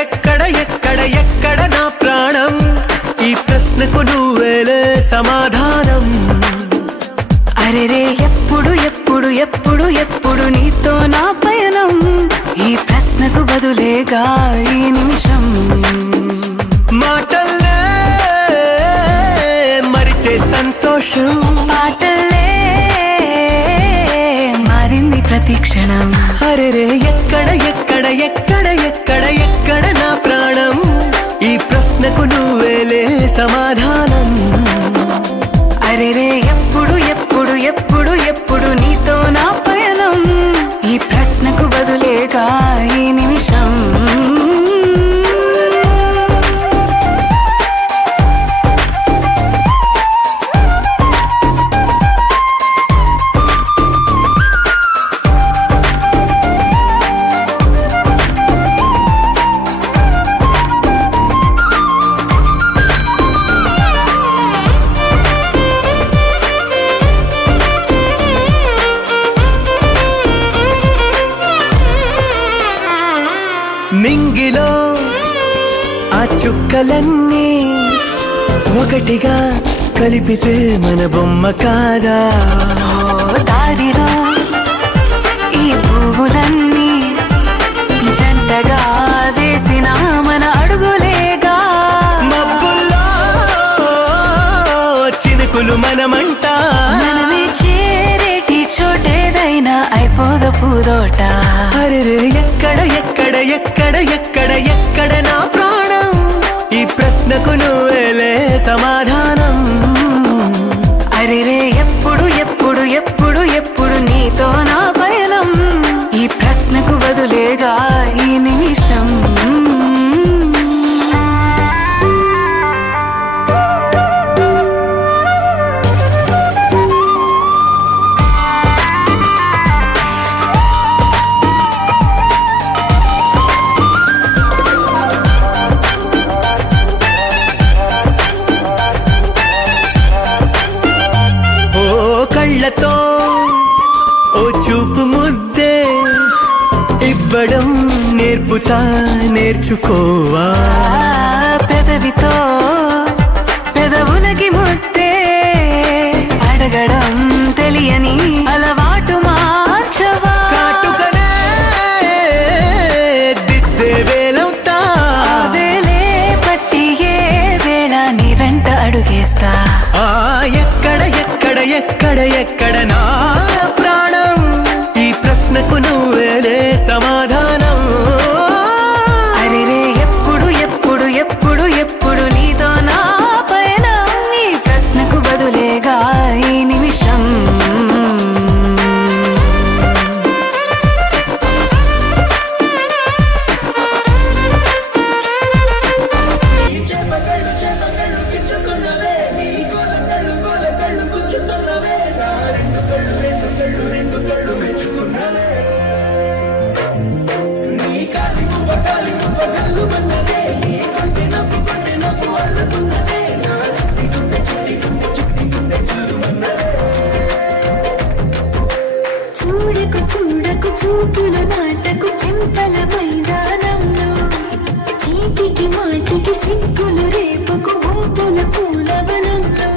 ఎక్కడ ఎక్కడ ఎక్కడ నా ప్రాణం ఈ ప్రశ్నకు నువ్వేలే సమాధానం అరెరే ఎప్పుడు ఎప్పుడు ఎప్పుడు ఎప్పుడు నీతో నా పయనం ఈ ప్రశ్నకు బదులేగా ఈ నిమిషం మాటల్లే మరిచే సంతోషం పాటలే మారింది ప్రతి క్షణం అరెరే ఎక్కడ ఎక్కడ ఎక్కడ ఎక్కడ ఎక్కడ నా ప్రాణం ఈ ప్రశ్నకు నువ్వేలే సమాధానం అరెరే ఎప్పుడు ఎప్పుడు ఎప్పుడు ఎప్పుడు నీతో నా పయనం ఈ ప్రశ్నకు బదులేగా ఈ నిమిషం మింగిలో ఆ చుక్కలన్నీ ఒకటిగా కలిపితే మన బొమ్మ కాదా దారిలో ఈ పువ్వులన్నీ జంటగా వేసిన మన అడుగులేగా మబ్బుల్లో చినుకులు మనమంట మనమే చేరేటి చోటేదైనా అయిపోద పూదోట అరెరే ఎక్కడ ఎక్కడ ఎక్కడ ఎక్కడ ఎక్కడ నా ప్రాణం ఈ ప్రశ్నకు నువ్వేలే సమాధానం అరెరే ఎప్పుడు ఎప్పుడు ఎప్పుడు ఎప్పుడు నీతో నా పయనం ఈ ప్రశ్నకు బదులేగా ఈ నిమిషం కళ్ళతో ఓ చూపు ముద్దే ఇవ్వడం నేర్పుతా నేర్చుకోవా పెదవితో పెదవులకి ముద్దే అడగడం తెలియని అలవాటు మార్చవా కాటుకనే దిద్దే వేలవుతా వేలే పట్టి ఏ వేళ నీ వెంట అడుగేస్తా ఎక్కడ ఎక్కడ ఎక్కడ ఎక్కడ నా ప్రాణం ఈ ప్రశ్నకు నువ్వేలే సమాధానం అరెరే ఎప్పుడు ఎప్పుడు ఎప్పుడు ఎప్పుడు నీతో నా పయనం ఈ ప్రశ్నకు బదులేగా ఈ నిమిషం చూడకు చూడకు చూపులు నాటకు చింతల మైదానంలో చీటికి మాటికి సిగ్గులు రేపకు ఊపుల పూలవనంలో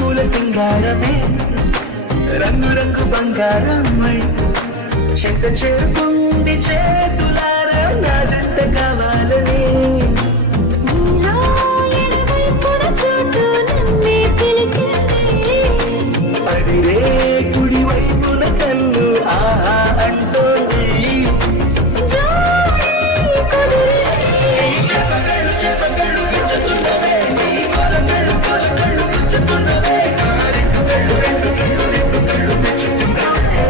బంగారమే రంగు రంగు బంగారమై చింత చేరుకుంది చేతులారా నా జంట కావాలని నీలో ఎడమవైపున చోటు నన్నే పిలిచింది అదిరే కుడి వైపున కన్ను ఆహా అంటోంది జోడి కుదిరి చెప్పగళ్ళు చెప్పగళ్ళు గుచ్చుతున్నవే నీ కొలకళ్ళు కొలకళ్ళు గుచ్చుతున్నవే నా రెండు కళ్ళు రెండు కళ్ళు రెండు కళ్ళు గుచ్చుతున్నవే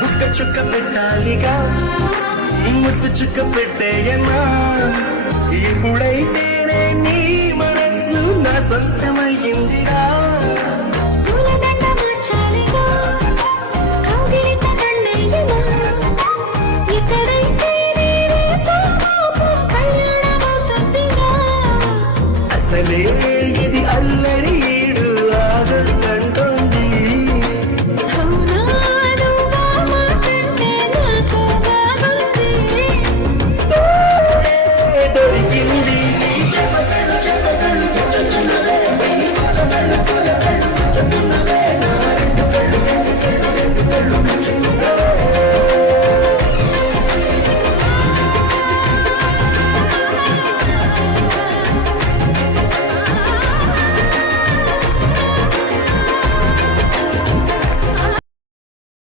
బుక్క చుక్క పెట్టాలిగా ముద్దు చుక్క పెట్టేయన్నా ఇప్పుడైతేనే నీ మనస్సు నా సొంతమయ్యిందిగా పూలదండ మార్చాలిగా కౌగిలిత దండయ్యనా ఇక్కడైతే రేపు కళ్యాణమవుతుందిగా అసలే ఇది అల్లరి